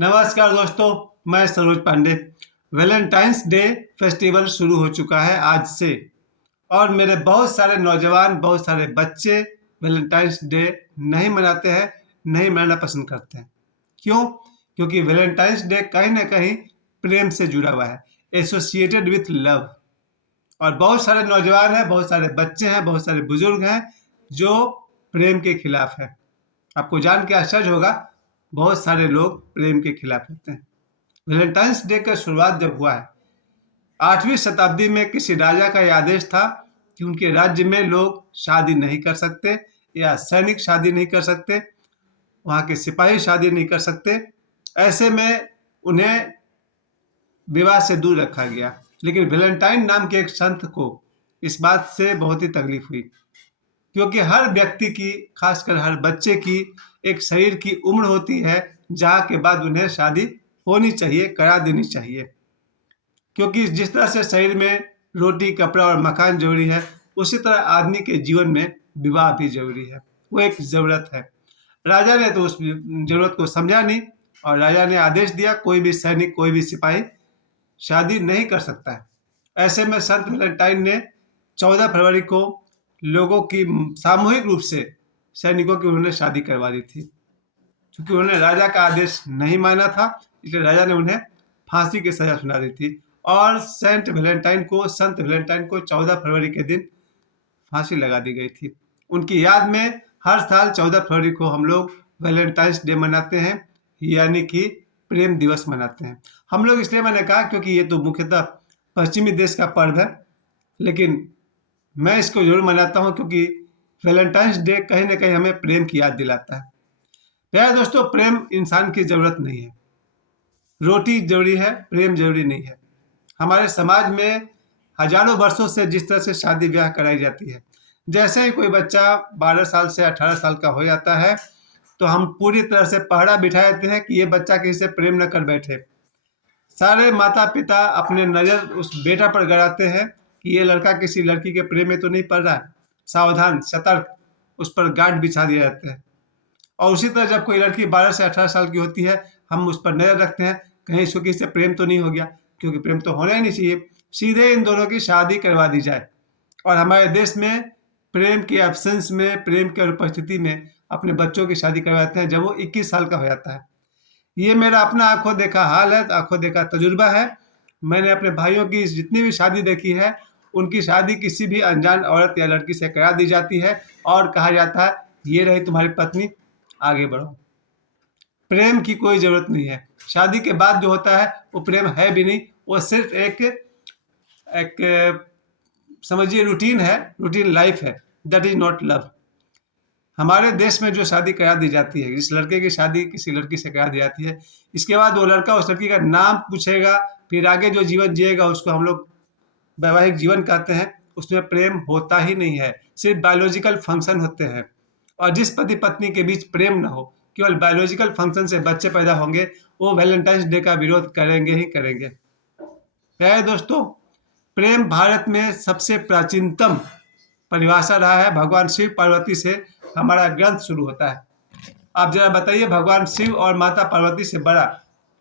नमस्कार दोस्तों, मैं Saroj Pandey. Valentine's day festival शुरू हो चुका है आज से और मेरे बहुत सारे नौजवान, बहुत सारे बच्चे वैलेंटाइंस डे नहीं मनाते हैं, नहीं मनाना पसंद करते हैं। क्यों? क्योंकि वैलेंटाइंस डे कहीं न कहीं प्रेम से जुड़ा हुआ है, एसोसिएटेड विथ लव। और बहुत सारे नौजवान हैं, बहुत सारे बच्चे हैं, बहुत सारे बुजुर्ग हैं जो प्रेम के खिलाफ हैं। आपको जान के आश्चर्य होगा, बहुत सारे लोग प्रेम के खिलाफ होते हैं। वैलेंटाइंस डे का शुरुआत जब हुआ है 8वीं शताब्दी में, किसी राजा का यह आदेश था कि उनके राज्य में लोग शादी नहीं कर सकते या सैनिक शादी नहीं कर सकते, वहाँ के सिपाही शादी नहीं कर सकते। ऐसे में उन्हें विवाह से दूर रखा गया। लेकिन वैलेंटाइन नाम के एक संत को इस बात से बहुत ही तकलीफ हुई, क्योंकि हर व्यक्ति की, खासकर हर बच्चे की एक शरीर की उम्र होती है जहाँ के बाद उन्हें शादी होनी चाहिए, करा देनी चाहिए। क्योंकि जिस तरह से शरीर में रोटी, कपड़ा और मकान जरूरी है, उसी तरह आदमी के जीवन में विवाह भी जरूरी है। वो एक ज़रूरत है। राजा ने तो उस ज़रूरत को समझा नहीं और राजा ने आदेश दिया, कोई भी सैनिक, कोई भी सिपाही शादी नहीं कर सकता है। ऐसे में संत वैलेंटाइन ने 14 फरवरी को लोगों की सामूहिक रूप से सैनिकों की उन्होंने शादी करवा दी थी। क्योंकि उन्होंने राजा का आदेश नहीं माना था, इसलिए राजा ने उन्हें फांसी की सजा सुना दी थी। और संत वैलेंटाइन को 14 फरवरी के दिन फांसी लगा दी गई थी। उनकी याद में हर साल 14 फरवरी को हम लोग वैलेंटाइंस डे मनाते हैं, यानी कि प्रेम दिवस मनाते हैं। हम लोग इसलिए मैंने कहा क्योंकि ये तो मुख्यतः पश्चिमी देश का पर्व है, लेकिन मैं इसको जरूर मनाता हूँ क्योंकि वैलेंटाइंस डे कहीं ना कहीं हमें प्रेम की याद दिलाता है। प्यारे दोस्तों, प्रेम इंसान की ज़रूरत नहीं है। रोटी ज़रूरी है, प्रेम ज़रूरी नहीं है। हमारे समाज में हजारों वर्षों से जिस तरह से शादी ब्याह कराई जाती है, जैसे ही कोई बच्चा 12 साल से 18 साल का हो जाता है, तो हम पूरी तरह से पहरा बिठा देते हैं कि ये बच्चा किसी से प्रेम न कर बैठे। सारे माता पिता अपने नज़र उस बेटा पर गड़ाते हैं कि ये लड़का किसी लड़की के प्रेम में तो नहीं पड़ रहा है। सावधान, सतर्क, उस पर गार्ड बिछा दिए जाते हैं। और उसी तरह जब कोई लड़की 12 से 18 साल की होती है, हम उस पर नज़र रखते हैं, कहीं इसको किसी से प्रेम तो नहीं हो गया, क्योंकि प्रेम तो होना ही नहीं चाहिए। सीधे इन दोनों की शादी करवा दी जाए। और हमारे देश में प्रेम के एब्सेंस में, प्रेम की अनुपस्थिति में अपने बच्चों की शादी करवाते हैं जब वो 21 साल का हो जाता है। ये मेरा अपना आंखों देखा हाल है, आंखों देखा तजुर्बा है। मैंने अपने भाइयों की जितनी भी शादी देखी है, उनकी शादी किसी भी अनजान औरत या लड़की से करा दी जाती है और कहा जाता है, ये रही तुम्हारी पत्नी, आगे बढ़ो। प्रेम की कोई ज़रूरत नहीं है। शादी के बाद जो होता है वो प्रेम है भी नहीं, वो सिर्फ एक एक समझिए रूटीन है, रूटीन लाइफ है। That is not love. हमारे देश में जो शादी करा दी जाती है, जिस लड़के की शादी किसी लड़की से करा दी जाती है, इसके बाद वो लड़का उस लड़की का नाम पूछेगा, फिर आगे जो जीवन जिएगा उसको हम लोग वैवाहिक जीवन कहते हैं। उसमें प्रेम होता ही नहीं है, सिर्फ बायोलॉजिकल फंक्शन होते हैं। और जिस पति पत्नी के बीच प्रेम न हो, केवल बायोलॉजिकल फंक्शन से बच्चे पैदा होंगे, वो वैलेंटाइंस डे का विरोध करेंगे ही करेंगे। प्यारे दोस्तों, प्रेम भारत में सबसे प्राचीनतम परिभाषा रहा है। भगवान शिव पार्वती से हमारा ग्रंथ शुरू होता है। आप जरा बताइए, भगवान शिव और माता पार्वती से बड़ा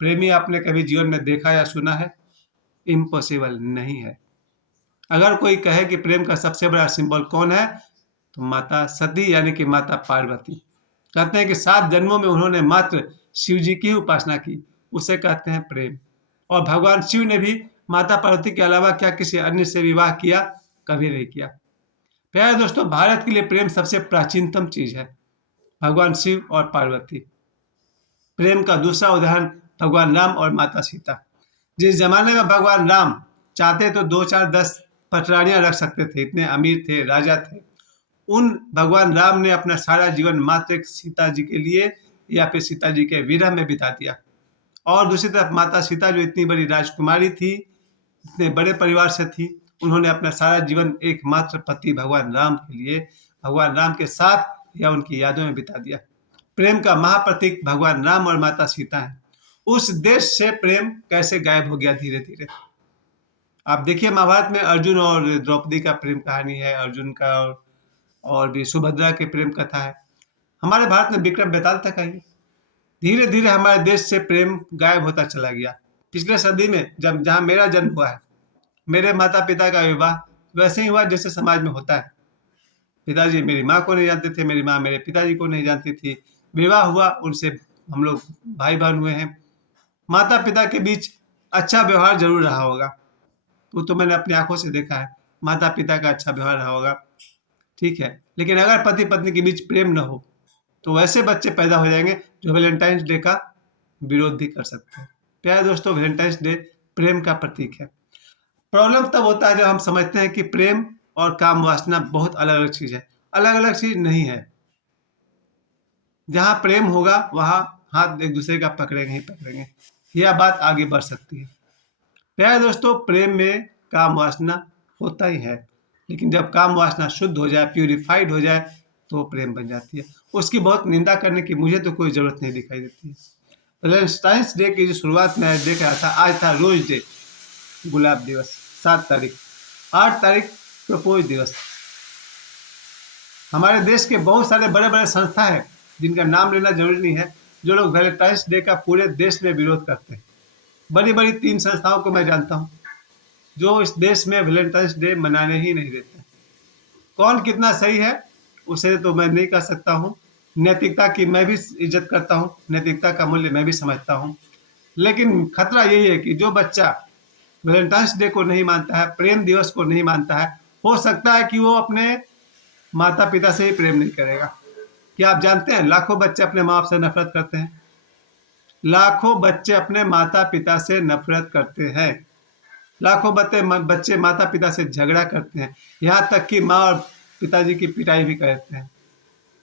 प्रेमी आपने कभी जीवन में देखा या सुना है? इम्पॉसिबल नहीं है। अगर कोई कहे कि प्रेम का सबसे बड़ा सिंबल कौन है, तो माता सती यानी कि माता पार्वती। कहते हैं कि 7 जन्मों में उन्होंने मात्र शिव जी की उपासना की, उसे कहते हैं प्रेम। और भगवान शिव ने भी माता पार्वती के अलावा क्या किसी अन्य से विवाह किया? कभी नहीं किया। प्यारे दोस्तों, भारत के लिए प्रेम सबसे प्राचीनतम चीज है, भगवान शिव और पार्वती। प्रेम का दूसरा उदाहरण भगवान राम और माता सीता। जिस जमाने में भगवान राम चाहते तो 2, 4, 10 पटरानियां रख सकते थे, इतने अमीर थे, राजा थे। उन भगवान राम ने अपना सारा जीवन मात्र एक सीता जी के लिए या फिर सीता जी के विरह में बिता दिया। और दूसरी तरफ माता सीता जो इतनी बड़ी राजकुमारी थी, इतने बड़े परिवार से थी, उन्होंने अपना सारा जीवन एकमात्र पति भगवान राम के लिए, भगवान राम के साथ या उनकी यादों में बिता दिया। प्रेम का महाप्रतीक भगवान राम और माता सीता है। उस देश से प्रेम कैसे गायब हो गया धीरे धीरे? आप देखिए, महाभारत में अर्जुन और द्रौपदी का प्रेम कहानी है, अर्जुन का और भी सुभद्रा के प्रेम कथा है। हमारे भारत में विक्रम बेताल तक आई। धीरे धीरे हमारे देश से प्रेम गायब होता चला गया। पिछले सदी में जब जहाँ मेरा जन्म हुआ है, मेरे माता पिता का विवाह वैसे ही हुआ जैसे समाज में होता है। पिताजी मेरी माँ को नहीं जानते थे, मेरी माँ मेरे पिताजी को नहीं जानती थी। विवाह हुआ, उनसे हम लोग भाई बहन हुए हैं। माता पिता के बीच अच्छा व्यवहार जरूर रहा होगा, वो तो मैंने अपनी आंखों से देखा है। माता पिता का अच्छा व्यवहार रहा होगा, ठीक है। लेकिन अगर पति पत्नी के बीच प्रेम न हो तो वैसे बच्चे पैदा हो जाएंगे जो वैलेंटाइंस डे का विरोध भी कर सकते हैं। प्यारे दोस्तों, वैलेंटाइंस डे प्रेम का प्रतीक है। प्रॉब्लम तब होता है जब हम समझते हैं कि प्रेम और काम वासना बहुत अलग अलग चीज है। अलग अलग चीज नहीं है। जहाँ प्रेम होगा वहाँ हाथ एक दूसरे का पकड़ेंगे ही पकड़ेंगे। यह बात आगे बढ़ सकती है। प्यारे दोस्तों, प्रेम में काम वासना होता ही है, लेकिन जब काम वासना शुद्ध हो जाए, प्यूरिफाइड हो जाए, तो प्रेम बन जाती है। उसकी बहुत निंदा करने की मुझे तो कोई जरूरत नहीं दिखाई देती है। वैलेंटाइंस डे की जो शुरुआत में देख रहा था, आज था रोज डे, गुलाब दिवस 7 तारीख। 8 तारीख प्रपोज दिवस। हमारे देश के बहुत सारे बड़े बड़े संस्था हैं जिनका नाम लेना जरूरी नहीं है, जो लोग वैलेंटाइंस डे का पूरे देश में विरोध करते हैं। बड़ी बड़ी 3 संस्थाओं को मैं जानता हूँ जो इस देश में वैलेंटाइंस डे मनाने ही नहीं देते। कौन कितना सही है उसे तो मैं नहीं कह सकता हूँ। नैतिकता की मैं भी इज्जत करता हूँ, नैतिकता का मूल्य मैं भी समझता हूँ। लेकिन खतरा यही है कि जो बच्चा वैलेंटाइंस डे को नहीं मानता है, प्रेम दिवस को नहीं मानता है, हो सकता है कि वो अपने माता पिता से ही प्रेम नहीं करेगा। क्या आप जानते हैं लाखों बच्चे अपने माँ बाप से नफरत करते हैं? लाखों बच्चे अपने माता पिता से नफरत करते हैं। लाखों बच्चे माता पिता से झगड़ा करते हैं, यहाँ तक कि माँ और पिताजी की पिटाई भी करते हैं।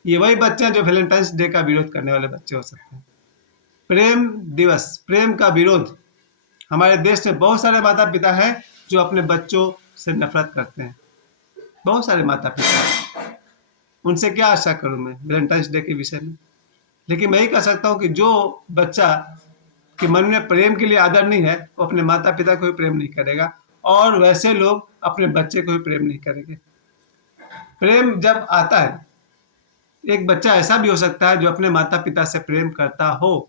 ये वही बच्चे हैं जो वैलेंटाइंस डे का विरोध करने वाले बच्चे हो सकते हैं। प्रेम दिवस, प्रेम का विरोध। हमारे देश में बहुत सारे माता पिता हैं जो अपने बच्चों से नफरत करते हैं। बहुत सारे माता पिता, उनसे क्या आशा करूं मैं वैलेंटाइंस डे के विषय में। लेकिन मैं ही कह सकता हूँ कि जो बच्चा के मन में प्रेम के लिए आदर नहीं है, वो अपने माता पिता को भी प्रेम नहीं करेगा, और वैसे लोग अपने बच्चे को भी प्रेम नहीं करेंगे। प्रेम जब आता है, एक बच्चा ऐसा भी हो सकता है जो अपने माता पिता से प्रेम करता हो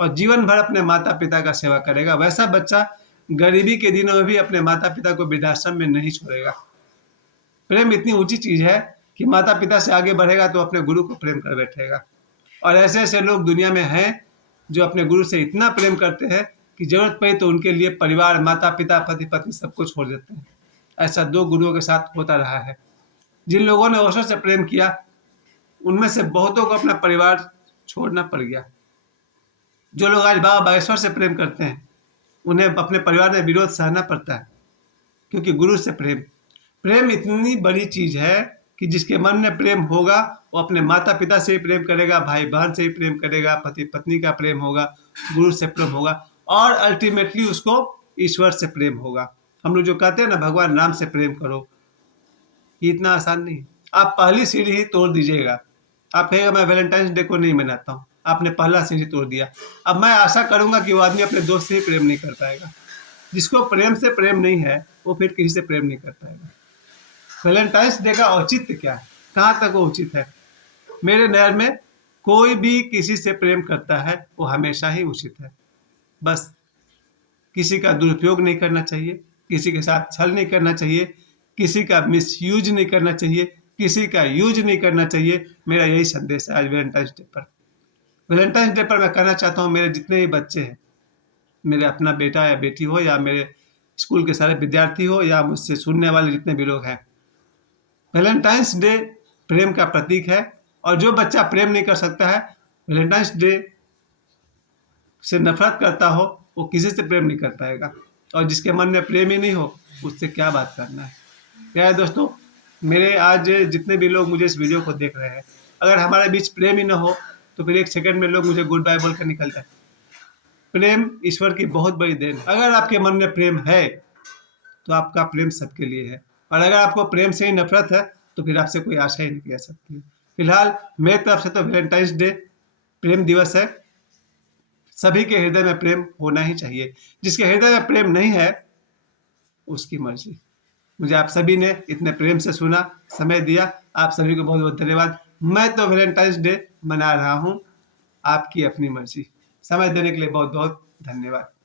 और जीवन भर अपने माता पिता का सेवा करेगा। वैसा बच्चा गरीबी के दिनों में भी अपने माता पिता को वृद्धाश्रम में नहीं छोड़ेगा। प्रेम इतनी ऊंची चीज है कि माता पिता से आगे बढ़ेगा तो अपने गुरु को प्रेम कर बैठेगा। और ऐसे ऐसे लोग दुनिया में हैं जो अपने गुरु से इतना प्रेम करते हैं कि जरूरत पड़ी तो उनके लिए परिवार, माता पिता, पति पत्नी सबको छोड़ देते हैं। ऐसा 2 गुरुओं के साथ होता रहा है। जिन लोगों ने ओशो से प्रेम किया, उनमें से बहुतों को अपना परिवार छोड़ना पड़ गया। जो लोग आज बाबा बागेश्वर से प्रेम करते हैं, उन्हें अपने परिवार में विरोध सहना पड़ता है, क्योंकि गुरु से प्रेम। प्रेम इतनी बड़ी चीज है कि जिसके मन में प्रेम होगा वो अपने माता पिता से ही प्रेम करेगा, भाई बहन से ही प्रेम करेगा, पति पत्नी का प्रेम होगा, गुरु से प्रेम होगा, और अल्टीमेटली उसको ईश्वर से प्रेम होगा। हम लोग जो कहते हैं ना, भगवान राम से प्रेम करो, ये इतना आसान नहीं। आप पहली सीढ़ी ही तोड़ दीजिएगा। आप कहेगा मैं वैलेंटाइंस डे को नहीं मनाता हूँ, आपने पहला सीढ़ी तोड़ दिया। अब मैं आशा करूंगा कि वो आदमी अपने दोस्त से ही प्रेम नहीं कर पाएगा। जिसको प्रेम से प्रेम नहीं है वो फिर किसी से प्रेम नहीं कर पाएगा। वैलेंटाइंस डे का औचित्य क्या है, कहाँ तक वो उचित है? मेरे नज़र में कोई भी किसी से प्रेम करता है वो हमेशा ही उचित है। बस किसी का दुरुपयोग नहीं करना चाहिए, किसी के साथ छल नहीं करना चाहिए, किसी का मिसयूज नहीं करना चाहिए, किसी का यूज नहीं करना चाहिए। मेरा यही संदेश है आज वैलेंटाइंस डे पर। वैलेंटाइंस डे पर मैं कहना चाहता हूँ, मेरे जितने भी बच्चे हैं, मेरे अपना बेटा या बेटी हो, या मेरे स्कूल के सारे विद्यार्थी हो, या मुझसे सुनने वाले जितने भी लोग हैं, वैलेंटाइंस डे प्रेम का प्रतीक है। और जो बच्चा प्रेम नहीं कर सकता है, वैलेंटाइंस डे से नफरत करता हो, वो किसी से प्रेम नहीं कर पाएगा। और जिसके मन में प्रेम ही नहीं हो, उससे क्या बात करना है। प्यारे दोस्तों, मेरे आज जितने भी लोग मुझे इस वीडियो को देख रहे हैं, अगर हमारे बीच प्रेम ही ना हो तो फिर एक सेकंड में लोग मुझे गुड बाय बोल कर निकल जाए। प्रेम ईश्वर की बहुत बड़ी देन है। अगर आपके मन में प्रेम है तो आपका प्रेम सबके लिए है, और अगर आपको प्रेम से ही नफरत है तो फिर आपसे कोई आशा ही नहीं की जा सकती है। फिलहाल मेरी तरफ से तो वैलेंटाइंस डे प्रेम दिवस है। सभी के हृदय में प्रेम होना ही चाहिए। जिसके हृदय में प्रेम नहीं है उसकी मर्जी। मुझे आप सभी ने इतने प्रेम से सुना, समय दिया, आप सभी को बहुत बहुत धन्यवाद। मैं तो वैलेंटाइंस डे मना रहा हूँ। आपकी अपनी मर्जी। समय देने के लिए बहुत बहुत धन्यवाद।